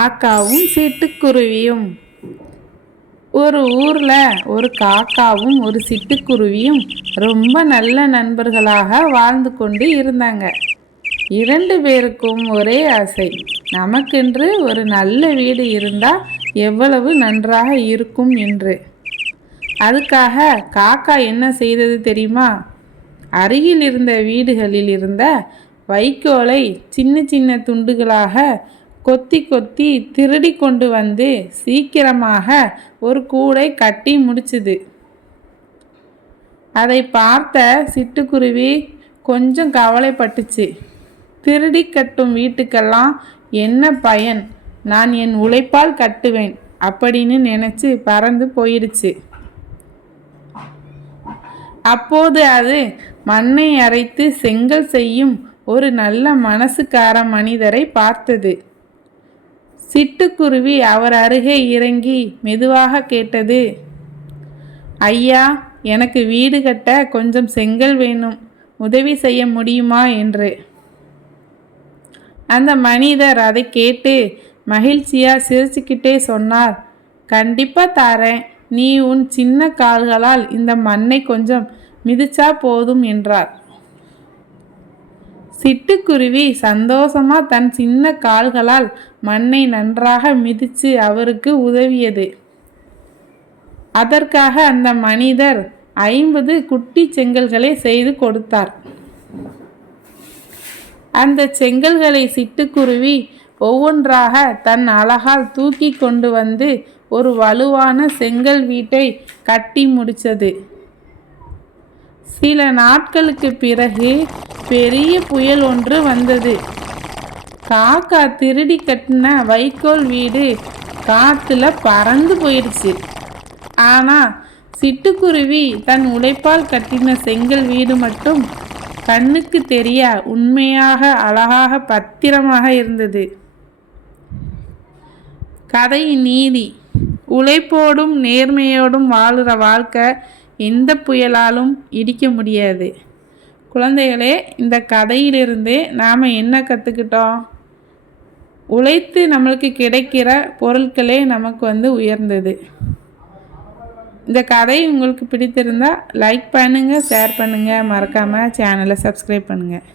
காக்காவும் சிட்டுக்குருவியும். ஒரு ஊரில் ஒரு காக்காவும் ஒரு சிட்டுக்குருவியும் ரொம்ப நல்ல நண்பர்களாக வாழ்ந்து கொண்டு இருந்தாங்க. இரண்டு பேருக்கும் ஒரே ஆசை. நமக்கென்று ஒரு நல்ல வீடு இருந்தால் எவ்வளவு நன்றாக இருக்கும் என்று. அதுக்காக காக்கா என்ன செய்தது தெரியுமா? அருகில் இருந்த வீடுகளில் இருந்த வைக்கோலை சின்ன சின்ன துண்டுகளாக கொத்தி கொத்தி திருடி கொண்டு வந்து சீக்கிரமாக ஒரு கூடை கட்டி முடிச்சுது. அதை பார்த்த சிட்டுக்குருவி கொஞ்சம் கவலைப்பட்டுச்சு. திருடி கட்டும் வீட்டுக்கெல்லாம் என்ன பயன்? நான் என் உழைப்பால் கட்டுவேன் அப்படின்னு நினச்சி பறந்து போயிடுச்சு. அப்போது அது மண்ணை அரைத்து செங்கல் செய்யும் ஒரு நல்ல மனசுக்கார மனிதரை பார்த்தது. சிட்டுக்குருவி அவர் அருகே இறங்கி மெதுவாக கேட்டது ஐயா எனக்கு வீடு கட்ட கொஞ்சம் செங்கல் வேணும். உதவி செய்ய முடியுமா? என்று. அந்த மனிதர் அதை கேட்டு மகிழ்ச்சியாக சிரிச்சுக்கிட்டே சொன்னார் கண்டிப்பாக தாரேன். நீ உன் சின்ன கால்களால் இந்த மண்ணை கொஞ்சம் மிதிச்சா போதும் என்றார். சிட்டுக்குருவி சந்தோஷமா தன் சின்ன கால்களால் மண்ணை நன்றாக மிதிச்சு அவருக்கு உதவியது. அதற்காக அந்த மனிதர் ஐம்பது குட்டி செங்கல்களை செய்து கொடுத்தார். அந்த செங்கல்களை சிட்டுக்குருவி ஒவ்வொன்றாக தன் அழகால் தூக்கி கொண்டு வந்து ஒரு வலுவான செங்கல் வீட்டை கட்டி முடித்தது. சில நாட்களுக்கு பிறகு பெரிய புயல் ஒன்று வந்தது. காக்கா திருடி கட்டின வைக்கோல் வீடு காத்துல பறந்து போயிடுச்சு ஆனா சிட்டுக்குருவி தன் உழைப்பால் கட்டின செங்கல் வீடு மட்டும் கண்ணுக்கு தெரிய உண்மையாக அழகாக பத்திரமாக இருந்தது. கதை நீதி. உழைப்போடும் நேர்மையோடும் வாழுற வாழ்க்கை எந்த புயலாலும் இடிக்க முடியாது. குழந்தைகளே இந்த கதையிலிருந்து நாம் என்ன கற்றுக்கிட்டோம் உழைத்து நம்மளுக்கு கிடைக்கிற பொருட்களே நமக்கு வந்து உயர்ந்தது. இந்த கதை உங்களுக்கு பிடித்திருந்தால் லைக் பண்ணுங்கள் ஷேர் பண்ணுங்கள் மறக்காமல் சேனலை சப்ஸ்கிரைப் பண்ணுங்கள்